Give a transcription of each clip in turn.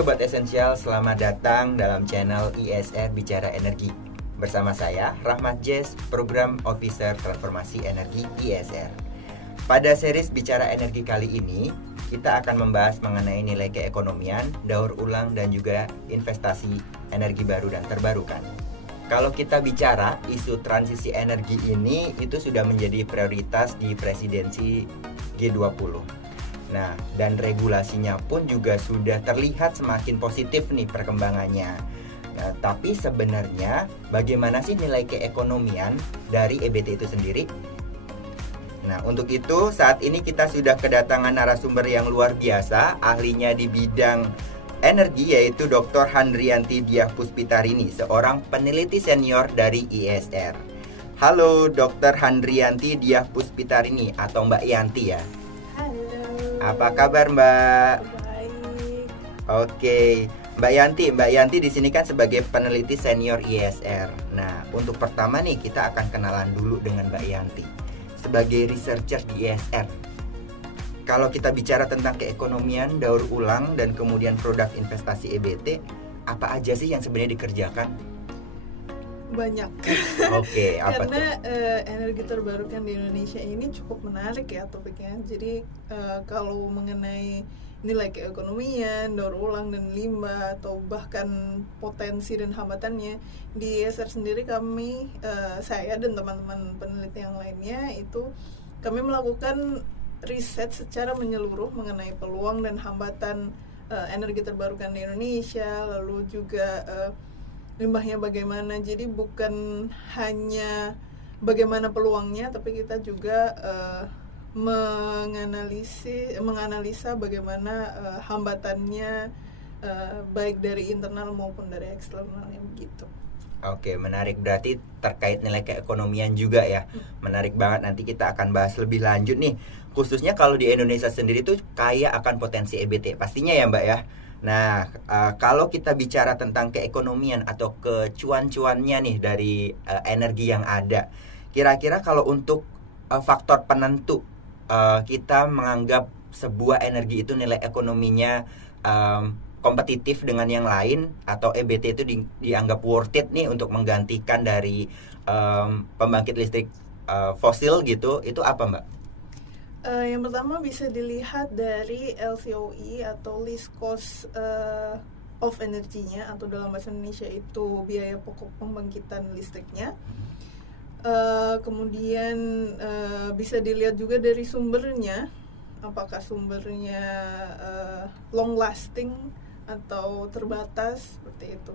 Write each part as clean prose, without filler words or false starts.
Sobat Esensial, selamat datang dalam channel ISR Bicara Energi. Bersama saya, Rahmat Jess, Program Officer Transformasi Energi ISR. Pada series Bicara Energi kali ini, kita akan membahas mengenai nilai keekonomian, daur ulang, dan juga investasi energi baru dan terbarukan. Kalau kita bicara isu transisi energi ini, itu sudah menjadi prioritas di presidensi G20. Nah, dan regulasinya pun juga sudah terlihat semakin positif nih perkembangannya. Nah, tapi sebenarnya bagaimana sih nilai keekonomian dari EBT itu sendiri? Nah, untuk itu saat ini kita sudah kedatangan narasumber yang luar biasa, ahlinya di bidang energi, yaitu Dr. Handriyanti Diah Puspitarini, seorang peneliti senior dari ISR. Halo Dr. Handriyanti Diah Puspitarini atau Mbak Yanti ya. Apa kabar Mbak? Baik. Oke, Mbak Yanti di sini kan sebagai peneliti senior ISR. Nah, untuk pertama nih kita akan kenalan dulu dengan Mbak Yanti sebagai researcher di ISR. Kalau kita bicara tentang keekonomian, daur ulang, dan kemudian produk investasi EBT, apa aja sih yang sebenarnya dikerjakan? Banyak. Oke, apa Karena tuh? energi terbarukan di Indonesia ini cukup menarik ya topiknya. Jadi kalau mengenai nilai keekonomian, daur ulang dan limbah, atau bahkan potensi dan hambatannya, di ISR sendiri kami, saya dan teman-teman peneliti yang lainnya itu kami melakukan riset secara menyeluruh mengenai peluang dan hambatan energi terbarukan di Indonesia, lalu juga limbahnya bagaimana. Jadi bukan hanya bagaimana peluangnya, tapi kita juga menganalisa bagaimana hambatannya, baik dari internal maupun dari eksternalnya begitu. Oke, menarik. Berarti terkait nilai keekonomian juga ya. Menarik banget, nanti kita akan bahas lebih lanjut nih. Khususnya kalau di Indonesia sendiri tuh kaya akan potensi EBT, pastinya ya Mbak ya. Nah, kalau kita bicara tentang keekonomian atau kecuan-cuannya nih dari energi yang ada, kira-kira kalau untuk faktor penentu kita menganggap sebuah energi itu nilai ekonominya kompetitif dengan yang lain, atau EBT itu dianggap worth it nih untuk menggantikan dari pembangkit listrik fosil gitu, itu apa Mbak? Yang pertama bisa dilihat dari LCOE atau least cost of energy-nya, atau dalam bahasa Indonesia itu biaya pokok pembangkitan listriknya. Kemudian bisa dilihat juga dari sumbernya, apakah sumbernya long lasting atau terbatas, seperti itu.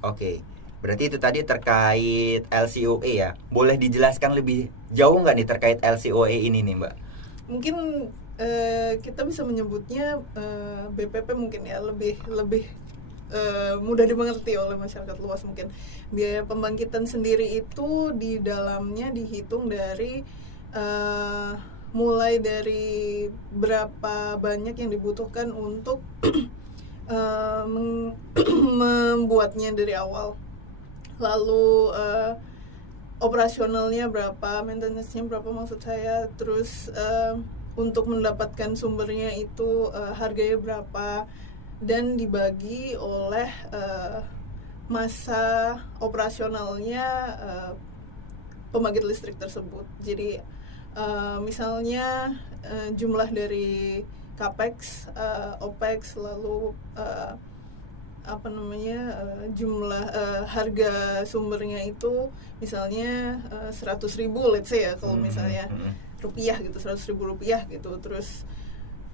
Oke, berarti itu tadi terkait LCOE ya. Boleh dijelaskan lebih jauh nggak nih terkait LCOE ini nih Mbak? Mungkin kita bisa menyebutnya BPP mungkin ya, lebih mudah dimengerti oleh masyarakat luas mungkin. Biaya pembangkitan sendiri itu di dalamnya dihitung dari mulai dari berapa banyak yang dibutuhkan untuk membuatnya dari awal, lalu operasionalnya berapa, maintenance-nya berapa maksud saya, terus untuk mendapatkan sumbernya itu harganya berapa, dan dibagi oleh masa operasionalnya pembangkit listrik tersebut. Jadi misalnya jumlah dari capex, opex, lalu jumlah harga sumbernya itu misalnya 100.000 let's say ya, kalau misalnya rupiah gitu, 100.000 rupiah gitu, terus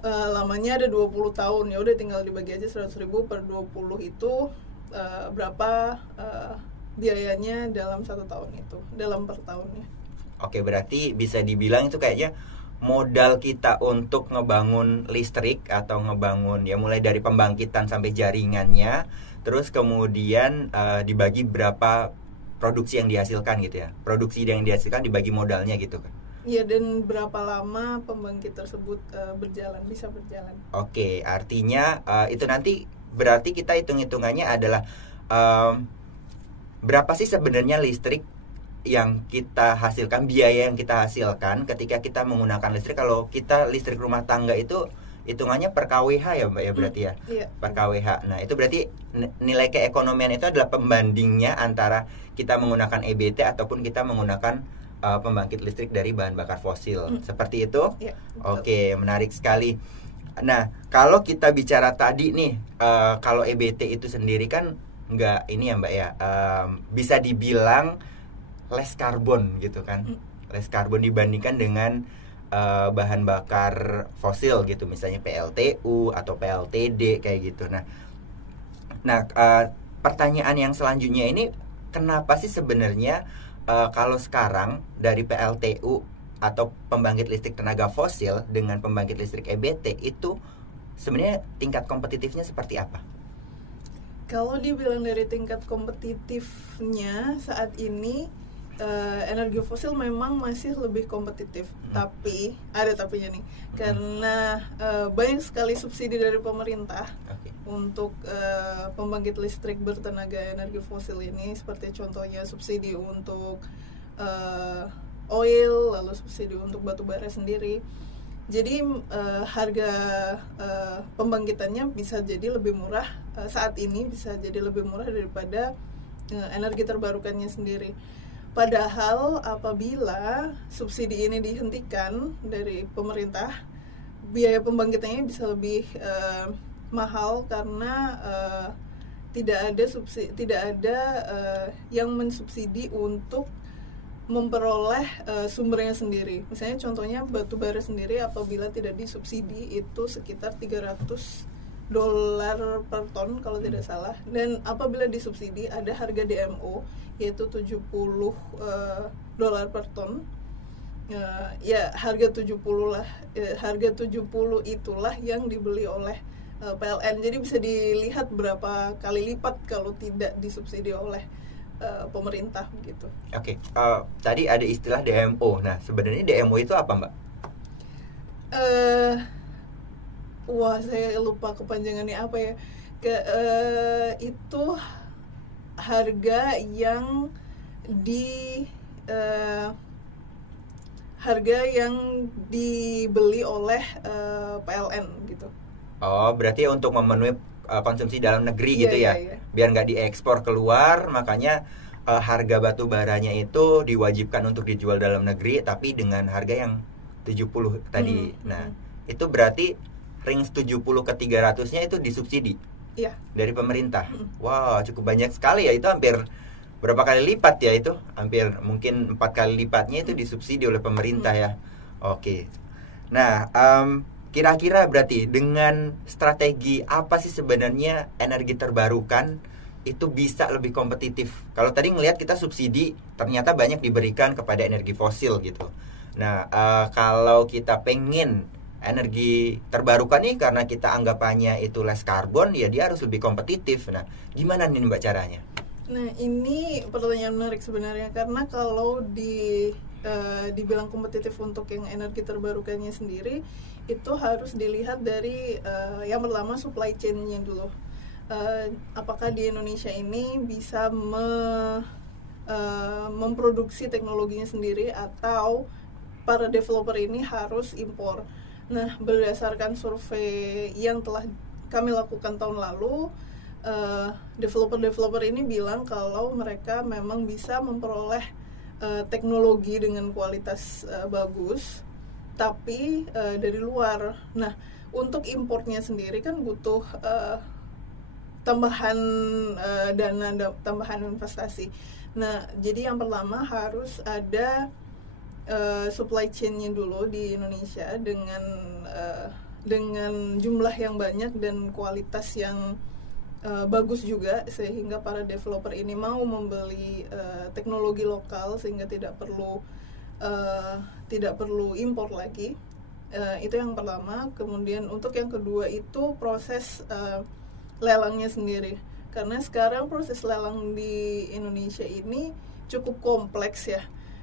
lamanya ada 20 tahun, ya udah tinggal dibagi aja 100.000 per 20 itu berapa biayanya dalam 1 tahun itu, dalam per tahunnya. Oke, berarti bisa dibilang itu kayaknya modal kita untuk ngebangun listrik atau ngebangun ya mulai dari pembangkitan sampai jaringannya, terus kemudian dibagi berapa produksi yang dihasilkan gitu ya. Produksi yang dihasilkan dibagi modalnya gitu kan. Iya, dan berapa lama pembangkit tersebut bisa berjalan. Oke, artinya itu nanti berarti kita hitung-hitungannya adalah berapa sih sebenarnya listrik yang kita hasilkan, biaya yang kita hasilkan ketika kita menggunakan listrik. Kalau kita listrik rumah tangga itu hitungannya per kWh ya Mbak ya berarti ya. Iya. Per kWh. Nah, itu berarti nilai keekonomian itu adalah pembandingnya antara kita menggunakan EBT ataupun kita menggunakan pembangkit listrik dari bahan bakar fosil. Seperti itu? Iya, Oke, menarik sekali. Nah, kalau kita bicara tadi nih, kalau EBT itu sendiri kan nggak ini ya Mbak ya, bisa dibilang less karbon gitu kan, less karbon dibandingkan dengan bahan bakar fosil gitu, misalnya PLTU atau PLTD kayak gitu. Nah, pertanyaan yang selanjutnya ini, kenapa sih sebenarnya kalau sekarang dari PLTU atau pembangkit listrik tenaga fosil dengan pembangkit listrik EBT itu sebenarnya tingkat kompetitifnya seperti apa? Kalau dibilang dari tingkat kompetitifnya saat ini, energi fosil memang masih lebih kompetitif. Tapi ada tapinya nih, karena banyak sekali subsidi dari pemerintah untuk pembangkit listrik bertenaga energi fosil ini, seperti contohnya subsidi untuk oil, lalu subsidi untuk batu bara sendiri. Jadi harga pembangkitannya bisa jadi lebih murah, saat ini bisa jadi lebih murah daripada energi terbarukannya sendiri. Padahal apabila subsidi ini dihentikan dari pemerintah, biaya pembangkitannya bisa lebih mahal karena tidak ada yang mensubsidi untuk memperoleh sumbernya sendiri. Misalnya contohnya batu bara sendiri apabila tidak disubsidi itu sekitar $300 per ton kalau tidak salah, dan apabila disubsidi ada harga DMO yaitu $70 per ton. Ya harga 70 lah, harga 70 itulah yang dibeli oleh PLN. Jadi bisa dilihat berapa kali lipat kalau tidak disubsidi oleh pemerintah gitu. Oke, tadi ada istilah DMO. Nah, sebenarnya DMO itu apa, Mbak? Wah, saya lupa kepanjangannya apa ya. Itu harga yang dibeli oleh PLN gitu. Oh, berarti untuk memenuhi konsumsi dalam negeri gitu ya. Biar nggak diekspor keluar, makanya harga batu baranya itu diwajibkan untuk dijual dalam negeri tapi dengan harga yang 70 tadi. Nah, itu berarti range 70 ke 300-nya itu disubsidi. Iya. Dari pemerintah. Wow, cukup banyak sekali ya, itu hampir berapa kali lipat ya itu? Hampir mungkin 4 kali lipatnya itu disubsidi oleh pemerintah ya. Oke. Nah, kira-kira berarti dengan strategi apa sih sebenarnya energi terbarukan itu bisa lebih kompetitif? Kalau tadi ngelihat kita subsidi ternyata banyak diberikan kepada energi fosil gitu. Nah, kalau kita pengen energi terbarukan nih karena kita anggapannya itu less carbon, ya dia harus lebih kompetitif. Nah, gimana nih Mbak caranya? Nah, ini pertanyaan menarik sebenarnya, karena kalau dibilang kompetitif untuk yang energi terbarukannya sendiri, itu harus dilihat dari yang pertama supply chain-nya dulu. Apakah di Indonesia ini bisa memproduksi teknologinya sendiri atau para developer ini harus impor. Nah, berdasarkan survei yang telah kami lakukan tahun lalu, developer ini bilang kalau mereka memang bisa memperoleh teknologi dengan kualitas bagus, tapi dari luar. Nah, untuk importnya sendiri kan butuh tambahan dana, tambahan investasi. Nah, jadi yang pertama harus ada supply chain-nya dulu di Indonesia dengan jumlah yang banyak dan kualitas yang bagus juga, sehingga para developer ini mau membeli teknologi lokal sehingga tidak perlu impor lagi. Itu yang pertama. Kemudian untuk yang kedua itu proses lelangnya sendiri, karena sekarang proses lelang di Indonesia ini cukup kompleks ya.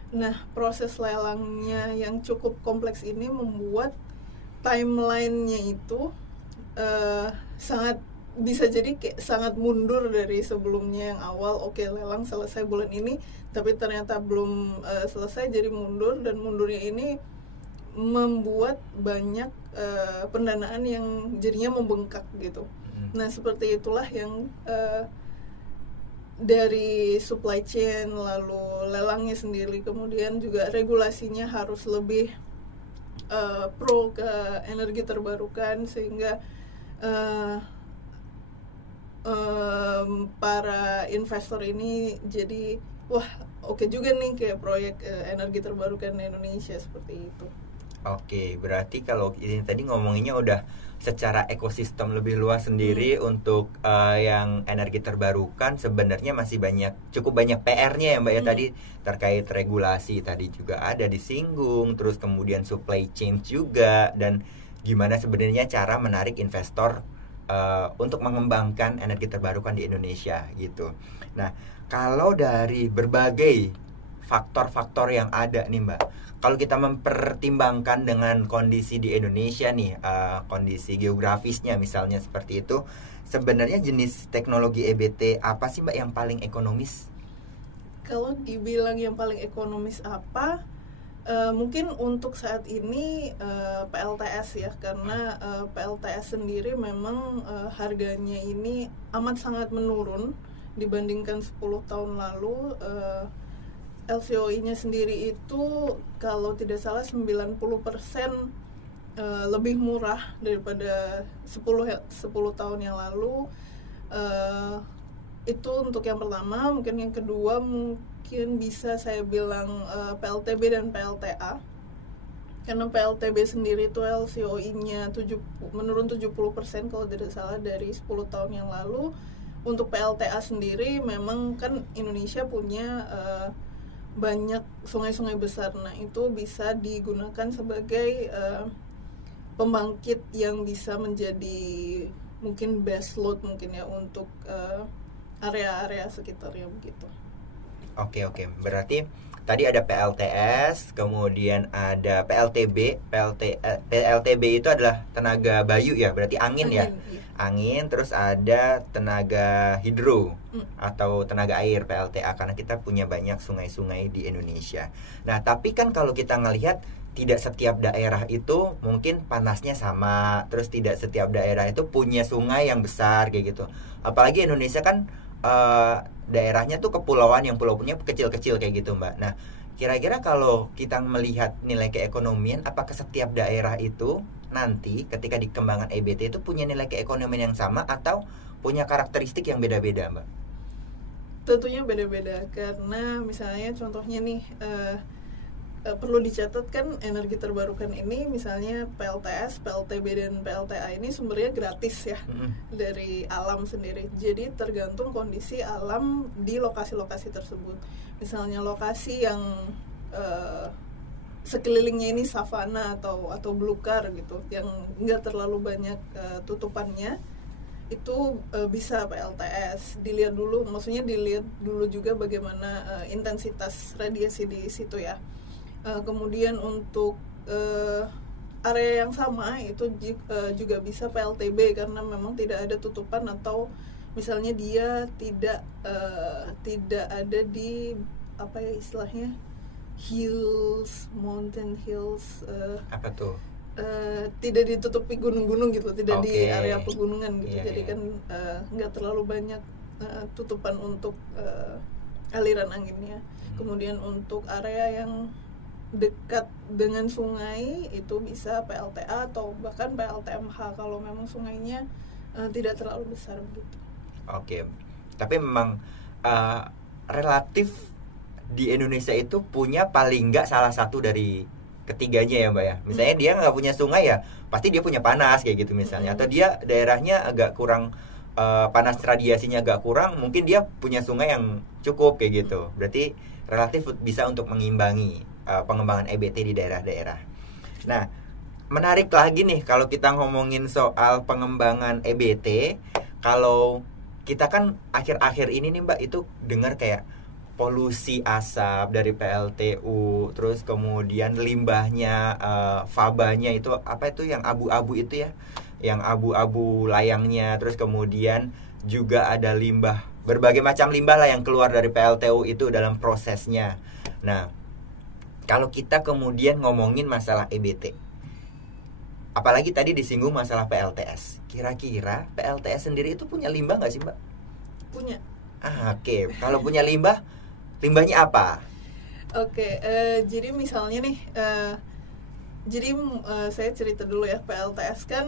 Nah, proses lelangnya yang cukup kompleks ini membuat timeline-nya itu sangat bisa jadi kayak sangat mundur dari sebelumnya yang awal. Oke, lelang selesai bulan ini, tapi ternyata belum selesai, jadi mundur, dan mundurnya ini membuat banyak pendanaan yang jadinya membengkak gitu. Nah seperti itulah yang dari supply chain, lalu lelangnya sendiri, kemudian juga regulasinya harus lebih pro ke energi terbarukan, sehingga para investor ini jadi wah oke juga nih kayak proyek energi terbarukan di Indonesia seperti itu. Oke, berarti kalau ini tadi ngomonginnya udah secara ekosistem lebih luas sendiri untuk yang energi terbarukan, sebenarnya masih cukup banyak PR-nya ya Mbak ya, tadi terkait regulasi tadi juga ada disinggung, terus kemudian supply chain juga, dan gimana sebenarnya cara menarik investor untuk mengembangkan energi terbarukan di Indonesia gitu. Nah, kalau dari berbagai faktor-faktor yang ada nih Mbak, kalau kita mempertimbangkan dengan kondisi di Indonesia nih, kondisi geografisnya misalnya seperti itu, sebenarnya jenis teknologi EBT apa sih Mbak yang paling ekonomis? Kalau dibilang yang paling ekonomis apa, mungkin untuk saat ini PLTS ya, karena PLTS sendiri memang harganya ini amat sangat menurun dibandingkan 10 tahun lalu. LCOE-nya sendiri itu kalau tidak salah 90% lebih murah daripada 10 tahun yang lalu. Itu untuk yang pertama. Mungkin yang kedua mungkin bisa saya bilang PLTB dan PLTA. Karena PLTB sendiri itu LCOE-nya menurun 70% kalau tidak salah dari 10 tahun yang lalu. Untuk PLTA sendiri memang kan Indonesia punya banyak sungai-sungai besar. Nah, itu bisa digunakan sebagai pembangkit yang bisa menjadi mungkin base load mungkin ya untuk area-area sekitarnya begitu. Oke. Berarti tadi ada PLTS, kemudian ada PLTB. PLTB itu adalah tenaga bayu ya, berarti angin ya. Iya. Angin, terus ada tenaga hidro atau tenaga air, PLTA, karena kita punya banyak sungai-sungai di Indonesia. Nah, tapi kan kalau kita ngelihat tidak setiap daerah itu mungkin panasnya sama, terus tidak setiap daerah itu punya sungai yang besar kayak gitu. Apalagi Indonesia kan daerahnya tuh kepulauan yang pulau-punya kecil-kecil kayak gitu Mbak. Nah, kira-kira kalau kita melihat nilai keekonomian, apakah setiap daerah itu nanti ketika dikembangkan EBT itu punya nilai keekonomian yang sama atau punya karakteristik yang beda-beda Mbak? Tentunya beda-beda, karena misalnya contohnya nih perlu dicatat kan energi terbarukan ini, misalnya PLTS, PLTB dan PLTA ini sumbernya gratis ya dari alam sendiri. Jadi tergantung kondisi alam di lokasi-lokasi tersebut. Misalnya lokasi yang sekelilingnya ini savana atau belukar gitu, yang nggak terlalu banyak tutupannya, itu bisa PLTS. Dilihat dulu juga bagaimana intensitas radiasi di situ ya. Kemudian untuk area yang sama itu juga bisa PLTB, karena memang tidak ada tutupan, atau misalnya dia tidak ada di apa ya istilahnya, mountain hills, apa tuh? Tidak ditutupi gunung-gunung gitu, tidak di area pegunungan gitu. Jadi kan nggak terlalu banyak tutupan untuk aliran anginnya. Kemudian untuk area yang dekat dengan sungai itu bisa PLTA atau bahkan PLTMH kalau memang sungainya tidak terlalu besar begitu. Oke. Tapi memang relatif di Indonesia itu punya paling nggak salah satu dari ketiganya ya Mbak ya. Misalnya dia nggak punya sungai ya, pasti dia punya panas kayak gitu misalnya. Atau dia daerahnya agak kurang panas, radiasinya agak kurang, mungkin dia punya sungai yang cukup kayak gitu. Berarti relatif bisa untuk mengimbangi pengembangan EBT di daerah-daerah. Nah, menarik lagi nih kalau kita ngomongin soal pengembangan EBT. Kalau kita kan akhir-akhir ini nih Mbak itu dengar kayak polusi asap dari PLTU, terus kemudian limbahnya, fabanya itu apa itu yang abu-abu itu ya, yang abu-abu layangnya, terus kemudian juga ada limbah, berbagai macam limbah lah yang keluar dari PLTU itu dalam prosesnya. Nah, kalau kita kemudian ngomongin masalah EBT, apalagi tadi disinggung masalah PLTS, kira-kira PLTS sendiri itu punya limbah nggak sih Mbak? Punya. Oke. Kalau punya limbah, limbahnya apa? Oke, jadi misalnya nih, saya cerita dulu ya. PLTS kan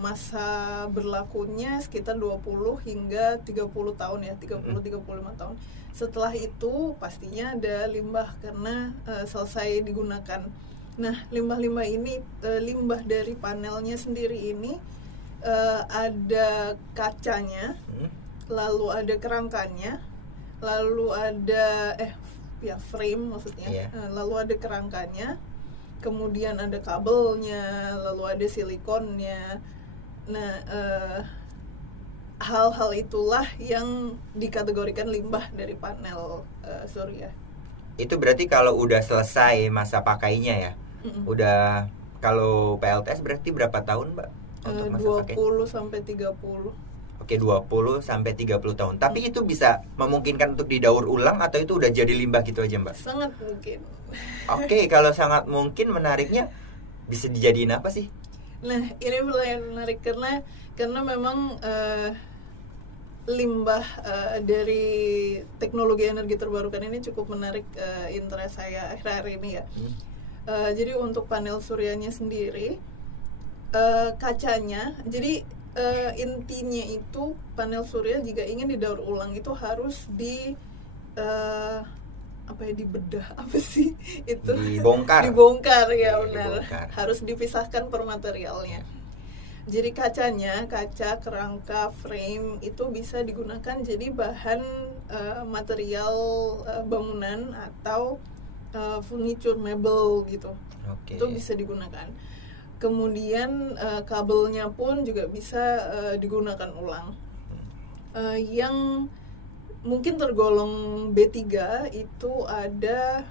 masa berlakunya sekitar 20 hingga 30 tahun ya, 30-35 tahun. Setelah itu pastinya ada limbah karena selesai digunakan. Nah, limbah-limbah ini, limbah dari panelnya sendiri ini ada kacanya, lalu ada kerangkanya, lalu ada frame maksudnya, lalu ada kerangkanya, kemudian ada kabelnya, lalu ada silikonnya. Nah, hal-hal itulah yang dikategorikan limbah dari panel surya. Itu berarti kalau udah selesai masa pakainya ya? Udah, kalau PLTS berarti berapa tahun Mbak? Untuk masa 20 sampai 30. Oke, 20 sampai 30 tahun. Tapi itu bisa memungkinkan untuk didaur ulang atau itu udah jadi limbah gitu aja Mbak? Sangat mungkin. Oke, kalau sangat mungkin, menariknya bisa dijadiin apa sih? Nah, ini yang menarik karena memang limbah dari teknologi energi terbarukan ini cukup menarik interest saya akhir-akhir ini ya. Jadi untuk panel suryanya sendiri, kacanya, jadi intinya itu panel surya jika ingin didaur ulang itu harus dibedah, apa sih itu, dibongkar ya, benar, harus dipisahkan per materialnya. Jadi kaca, kerangka, frame itu bisa digunakan jadi bahan material bangunan atau furniture, mebel gitu. Itu bisa digunakan. Kemudian kabelnya pun juga bisa digunakan ulang. Yang mungkin tergolong B3 itu ada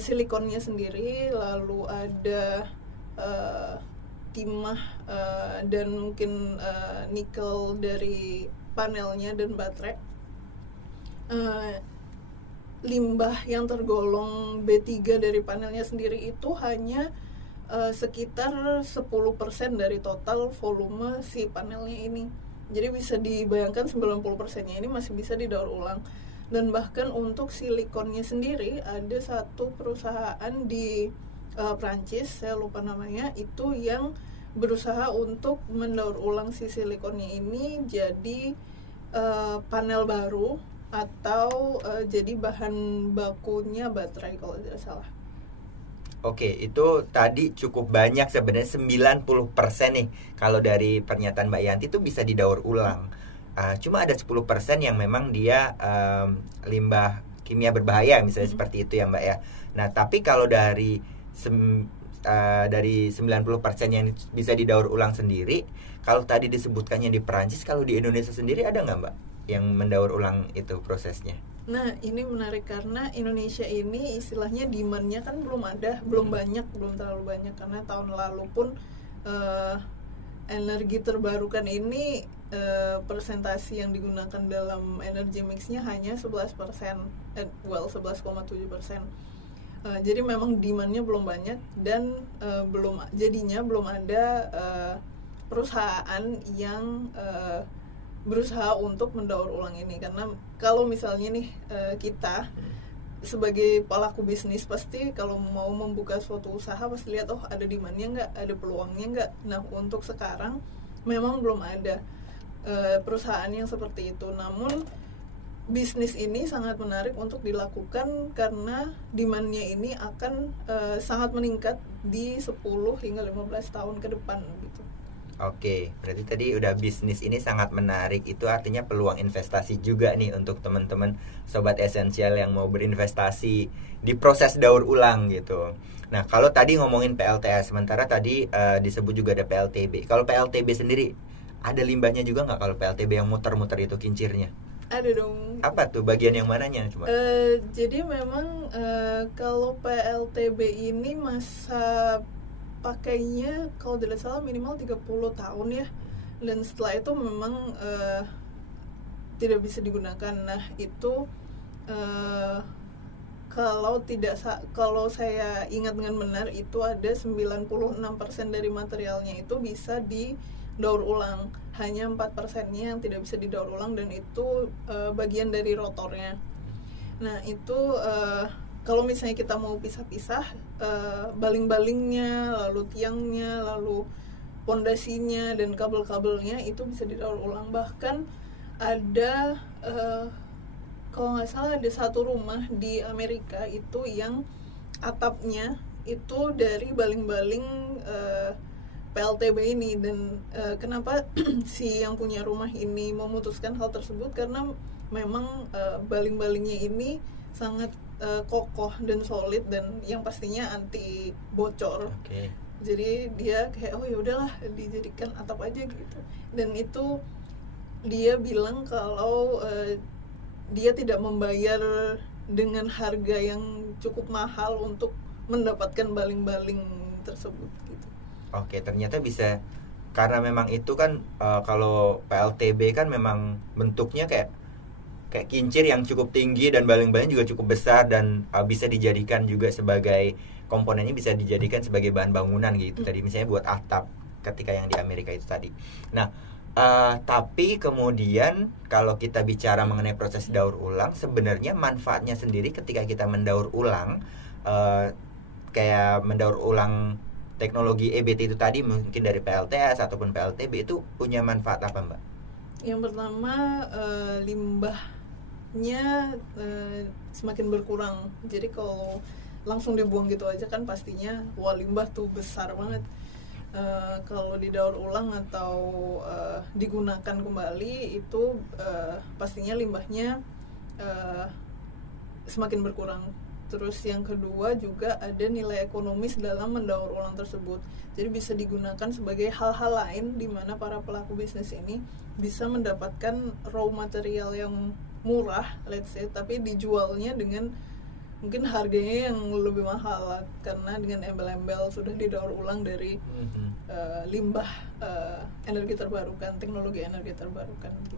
silikonnya sendiri, lalu ada timah dan mungkin nikel dari panelnya dan baterai. Limbah yang tergolong B3 dari panelnya sendiri itu hanya sekitar 10% dari total volume si panelnya ini. Jadi bisa dibayangkan 90%-nya ini masih bisa didaur ulang. Dan bahkan untuk silikonnya sendiri ada satu perusahaan di Prancis, saya lupa namanya, itu yang berusaha untuk mendaur ulang si silikonnya ini jadi panel baru atau jadi bahan bakunya baterai kalau tidak salah. Oke, itu tadi cukup banyak sebenarnya, 90% nih. Kalau dari pernyataan Mbak Yanti itu bisa didaur ulang. Cuma ada 10% yang memang dia limbah kimia berbahaya, misalnya seperti itu ya Mbak ya. Nah, tapi kalau dari 90% yang bisa didaur ulang sendiri, kalau tadi disebutkannya di Perancis, kalau di Indonesia sendiri ada nggak Mbak yang mendaur ulang itu prosesnya? Nah, ini menarik karena Indonesia ini istilahnya demand-nya kan belum terlalu banyak karena tahun lalu pun energi terbarukan ini persentasi yang digunakan dalam energi mix-nya hanya 11%, 11,7%. Jadi memang demand-nya belum banyak dan belum ada perusahaan yang berusaha untuk mendaur ulang ini. Karena kalau misalnya nih kita sebagai pelaku bisnis pasti kalau mau membuka suatu usaha pasti lihat ada demand-nya nggak, ada peluangnya nggak. Nah, untuk sekarang memang belum ada perusahaan yang seperti itu. Namun bisnis ini sangat menarik untuk dilakukan karena demand-nya ini akan sangat meningkat di 10 hingga 15 tahun ke depan gitu. Oke, berarti tadi udah bisnis ini sangat menarik. Itu artinya peluang investasi juga nih untuk teman-teman sobat esensial yang mau berinvestasi di proses daur ulang gitu. Nah, kalau tadi ngomongin PLTS, sementara tadi disebut juga ada PLTB. Kalau PLTB sendiri ada limbahnya juga nggak, kalau PLTB yang muter-muter itu kincirnya? Ada dong. Apa tuh bagian yang mananya coba? Jadi memang kalau PLTB ini masa pakainya kalau tidak salah minimal 30 tahun ya. Dan setelah itu memang tidak bisa digunakan. Nah, itu kalau saya ingat dengan benar itu ada 96% dari materialnya itu bisa didaur ulang. Hanya 4%-nya yang tidak bisa didaur ulang, dan itu bagian dari rotornya. Nah, itu kalau misalnya kita mau pisah-pisah, baling-balingnya, lalu tiangnya, lalu pondasinya dan kabel-kabelnya itu bisa didaur ulang. Bahkan ada kalau nggak salah ada satu rumah di Amerika itu yang atapnya itu dari baling-baling PLTB ini. Dan kenapa si yang punya rumah ini memutuskan hal tersebut, karena memang baling-balingnya ini sangat kokoh dan solid, dan yang pastinya anti bocor. Okay. Jadi dia kayak, oh ya udahlah dijadikan atap aja gitu. Dan itu dia bilang kalau dia tidak membayar dengan harga yang cukup mahal untuk mendapatkan baling-baling tersebut gitu. Oke, ternyata bisa, karena memang itu kan kalau PLTB kan memang bentuknya kayak kincir yang cukup tinggi, dan baling-baling juga cukup besar, dan bisa dijadikan juga sebagai komponennya, bisa dijadikan sebagai bahan bangunan gitu. Tadi misalnya buat atap ketika yang di Amerika itu tadi. Nah, tapi kemudian kalau kita bicara mengenai proses daur ulang, sebenarnya manfaatnya sendiri ketika kita mendaur ulang, kayak mendaur ulang teknologi EBT itu tadi, mungkin dari PLTS ataupun PLTB, itu punya manfaat apa, Mbak? Yang pertama, limbahnya semakin berkurang. Jadi kalau langsung dibuang gitu aja kan pastinya wah limbah tuh besar banget. Kalau didaur ulang atau digunakan kembali itu pastinya limbahnya semakin berkurang. Terus yang kedua juga ada nilai ekonomis dalam mendaur ulang tersebut. Jadi bisa digunakan sebagai hal-hal lain di mana para pelaku bisnis ini bisa mendapatkan raw material yang murah, let's say, tapi dijualnya dengan mungkin harganya yang lebih mahal lah, karena dengan embel-embel sudah didaur ulang dari limbah energi terbarukan, teknologi energi terbarukan gitu.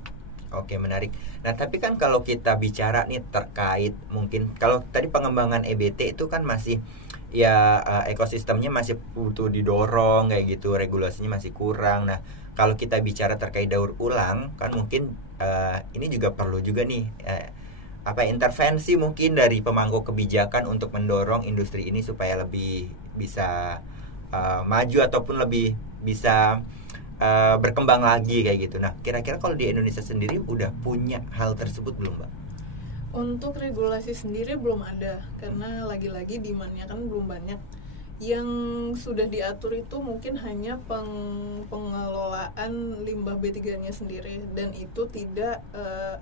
Oke, menarik. Nah, tapi kan kalau kita bicara nih terkait, mungkin kalau tadi pengembangan EBT itu kan masih ya ekosistemnya masih butuh didorong kayak gitu, regulasinya masih kurang. Nah, kalau kita bicara terkait daur ulang kan mungkin ini juga perlu juga nih intervensi mungkin dari pemangku kebijakan untuk mendorong industri ini supaya lebih bisa maju ataupun lebih bisa berkembang lagi kayak gitu. Nah, kira-kira kalau di Indonesia sendiri udah punya hal tersebut belum, Mbak? Untuk regulasi sendiri belum ada, karena lagi-lagi demand-nya kan belum banyak. Yang sudah diatur itu mungkin hanya pengelolaan limbah B3-nya sendiri, dan itu tidak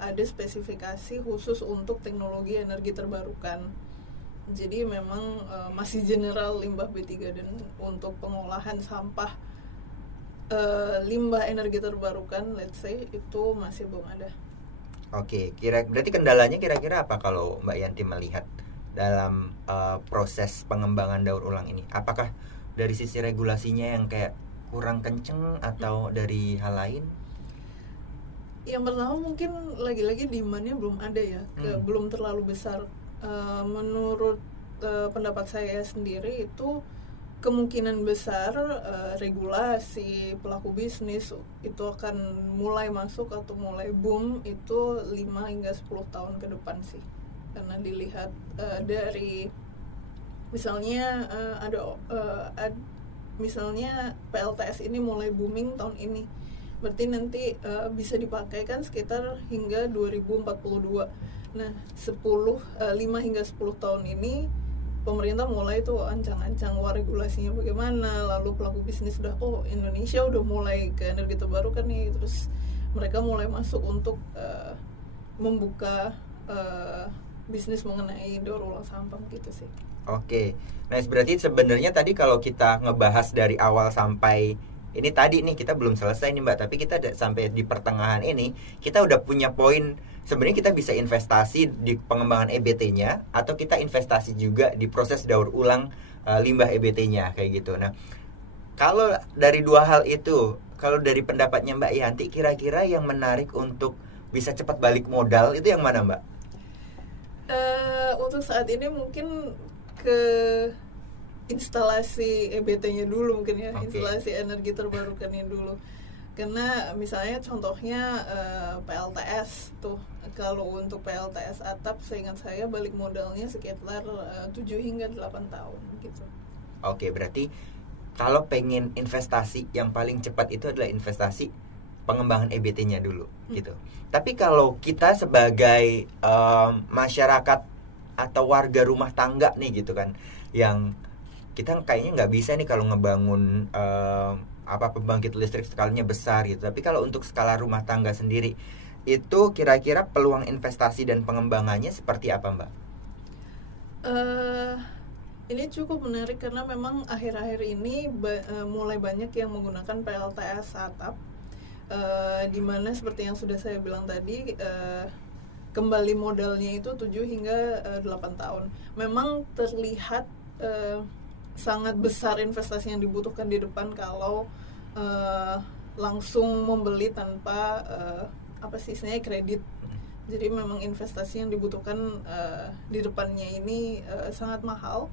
ada spesifikasi khusus untuk teknologi energi terbarukan. Jadi memang masih general limbah B3, dan untuk pengolahan sampah limbah energi terbarukan, let's say, itu masih belum ada. Oke, berarti kendalanya kira-kira apa kalau Mbak Yanti melihat dalam proses pengembangan daur ulang ini? Apakah dari sisi regulasinya yang kayak kurang kenceng atau dari hal lain? Yang pertama mungkin lagi-lagi demand-nya belum ada ya, belum terlalu besar. Menurut pendapat saya sendiri itu kemungkinan besar regulasi pelaku bisnis itu akan mulai masuk atau mulai boom itu 5 hingga 10 tahun ke depan sih. Karena dilihat dari misalnya misalnya PLTS ini mulai booming tahun ini, berarti nanti bisa dipakai kan sekitar hingga 2042. Nah, 5 hingga 10 tahun ini pemerintah mulai tuh ancang-ancang regulasinya bagaimana, lalu pelaku bisnis sudah Indonesia udah mulai ke energi terbarukan nih, terus mereka mulai masuk untuk membuka bisnis mengenai daur ulang sampah gitu sih. Oke, nah berarti sebenarnya tadi kalau kita ngebahas dari awal sampai ini tadi nih kita belum selesai nih Mbak, tapi kita sampai di pertengahan ini kita udah punya poin. Sebenarnya kita bisa investasi di pengembangan EBT-nya atau kita investasi juga di proses daur ulang limbah EBT-nya kayak gitu. Nah, kalau dari dua hal itu, kalau dari pendapatnya Mbak Yanti, kira-kira yang menarik untuk bisa cepat balik modal itu yang mana, Mbak? Untuk saat ini mungkin ke instalasi EBT-nya dulu mungkin ya, instalasi energi terbarukannya dulu. Karena misalnya contohnya PLTS tuh, kalau untuk PLTS atap seingat saya balik modalnya sekitar 7 hingga 8 tahun gitu. Oke, berarti kalau pengen investasi yang paling cepat itu adalah investasi pengembangan EBT-nya dulu gitu. Tapi kalau kita sebagai masyarakat atau warga rumah tangga nih gitu kan, yang kita kayaknya nggak bisa nih kalau ngebangun pembangkit listrik skalanya besar gitu. Tapi kalau untuk skala rumah tangga sendiri, itu kira-kira peluang investasi dan pengembangannya seperti apa, Mbak? Ini cukup menarik karena memang akhir-akhir ini mulai banyak yang menggunakan PLTS atap, di mana seperti yang sudah saya bilang tadi, kembali modalnya itu 7 hingga 8 tahun. Memang terlihat sangat besar investasi yang dibutuhkan di depan kalau langsung membeli tanpa istilahnya kredit. Jadi memang investasi yang dibutuhkan di depannya ini sangat mahal.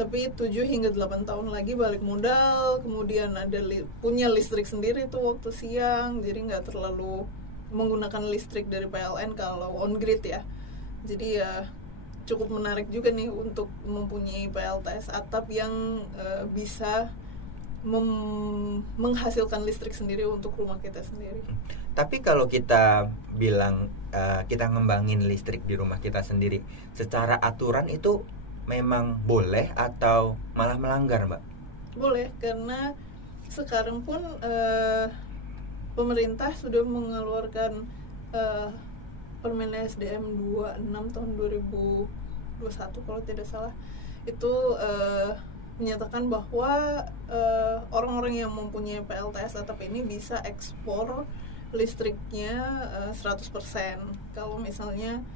Tapi 7 hingga 8 tahun lagi balik modal, kemudian ada punya listrik sendiri tuh waktu siang, jadi nggak terlalu menggunakan listrik dari PLN kalau on grid ya. Jadi ya cukup menarik juga nih untuk mempunyai PLTS atap yang bisa menghasilkan listrik sendiri untuk rumah kita sendiri. Tapi kalau kita bilang kita ngembangin listrik di rumah kita sendiri, secara aturan itu memang boleh atau malah melanggar, Mbak? Boleh, karena sekarang pun pemerintah sudah mengeluarkan Permen SDM 26 tahun 2021 kalau tidak salah. Itu menyatakan bahwa orang-orang yang mempunyai PLTS atap ini bisa ekspor listriknya 100%. Kalau misalnya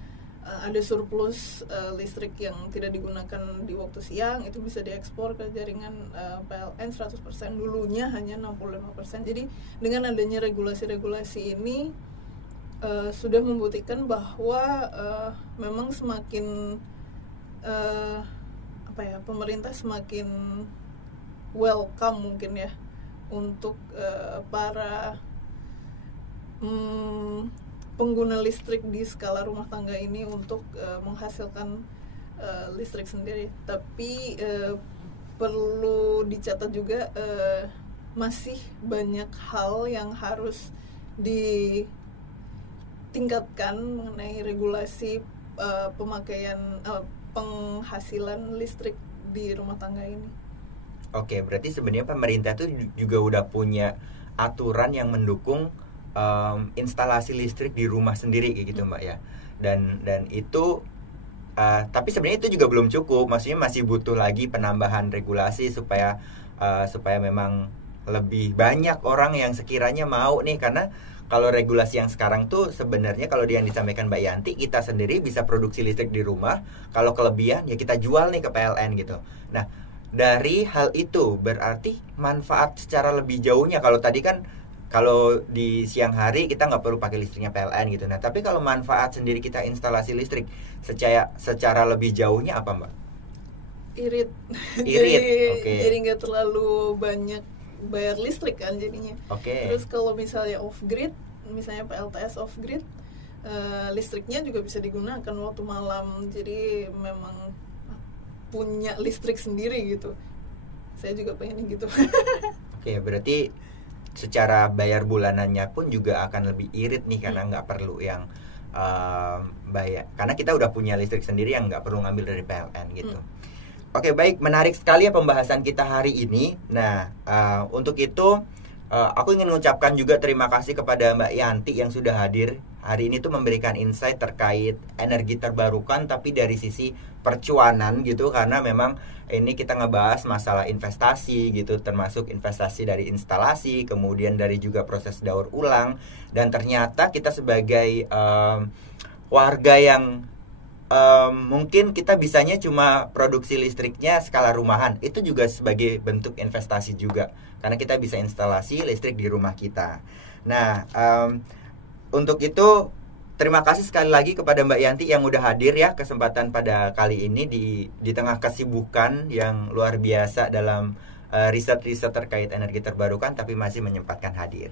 ada surplus listrik yang tidak digunakan di waktu siang, itu bisa diekspor ke jaringan PLN 100%, dulunya hanya 65%. Jadi dengan adanya regulasi-regulasi ini sudah membuktikan bahwa memang semakin pemerintah semakin welcome mungkin ya untuk para pengguna listrik di skala rumah tangga ini untuk menghasilkan listrik sendiri. Tapi perlu dicatat juga masih banyak hal yang harus ditingkatkan mengenai regulasi pemakaian penghasilan listrik di rumah tangga ini. Oke, berarti sebenarnya pemerintah itu juga udah punya aturan yang mendukung instalasi listrik di rumah sendiri kayak gitu, Mbak ya. Dan itu tapi sebenarnya itu juga belum cukup. Maksudnya masih butuh lagi penambahan regulasi supaya memang lebih banyak orang yang sekiranya mau nih, karena kalau regulasi yang sekarang tuh sebenarnya kalau yang disampaikan Mbak Yanti, kita sendiri bisa produksi listrik di rumah, kalau kelebihan ya kita jual nih ke PLN gitu. Nah, dari hal itu berarti manfaat secara lebih jauhnya, kalau tadi kan kalau di siang hari kita nggak perlu pakai listriknya PLN gitu. Nah, tapi kalau manfaat sendiri kita instalasi listrik secara lebih jauhnya apa, Mbak? Irit. Okay. Jadi nggak terlalu banyak bayar listrik kan jadinya. Okay. Terus kalau misalnya off grid, misalnya PLTS off grid, listriknya juga bisa digunakan waktu malam. Jadi memang punya listrik sendiri gitu. Saya juga pengen gitu. Oke, berarti secara bayar bulanannya pun juga akan lebih irit nih, karena nggak perlu yang bayar, karena kita udah punya listrik sendiri yang nggak perlu ngambil dari PLN gitu. Oke, baik, menarik sekali ya pembahasan kita hari ini. Nah, untuk itu aku ingin mengucapkan juga terima kasih kepada Mbak Yanti yang sudah hadir hari ini tuh memberikan insight terkait energi terbarukan tapi dari sisi percuanan gitu, karena memang ini kita ngebahas masalah investasi gitu, termasuk investasi dari instalasi, kemudian dari juga proses daur ulang, dan ternyata kita sebagai warga yang mungkin kita bisanya cuma produksi listriknya skala rumahan, itu juga sebagai bentuk investasi juga, karena kita bisa instalasi listrik di rumah kita. Nah, untuk itu terima kasih sekali lagi kepada Mbak Yanti yang udah hadir ya kesempatan pada kali ini di tengah kesibukan yang luar biasa dalam riset-riset terkait energi terbarukan, tapi masih menyempatkan hadir.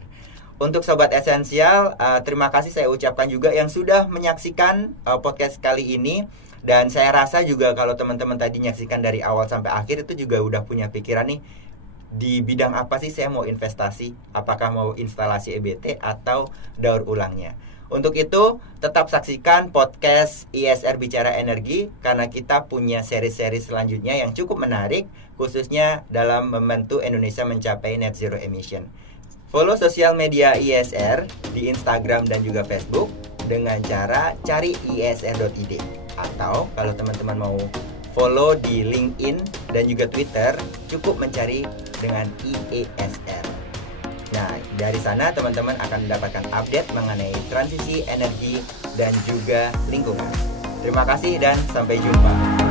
Untuk Sobat Esensial, terima kasih saya ucapkan juga yang sudah menyaksikan podcast kali ini. Dan saya rasa juga kalau teman-teman tadi menyaksikan dari awal sampai akhir itu juga udah punya pikiran nih, di bidang apa sih saya mau investasi, apakah mau instalasi EBT atau daur ulangnya. Untuk itu tetap saksikan podcast ISR Bicara Energi, karena kita punya seri-seri selanjutnya yang cukup menarik, khususnya dalam membantu Indonesia mencapai net zero emission. Follow sosial media ISR di Instagram dan juga Facebook dengan cara cari isr.id, atau kalau teman-teman mau follow di LinkedIn dan juga Twitter, cukup mencari dengan IESR. Nah, dari sana teman-teman akan mendapatkan update mengenai transisi energi dan juga lingkungan. Terima kasih dan sampai jumpa.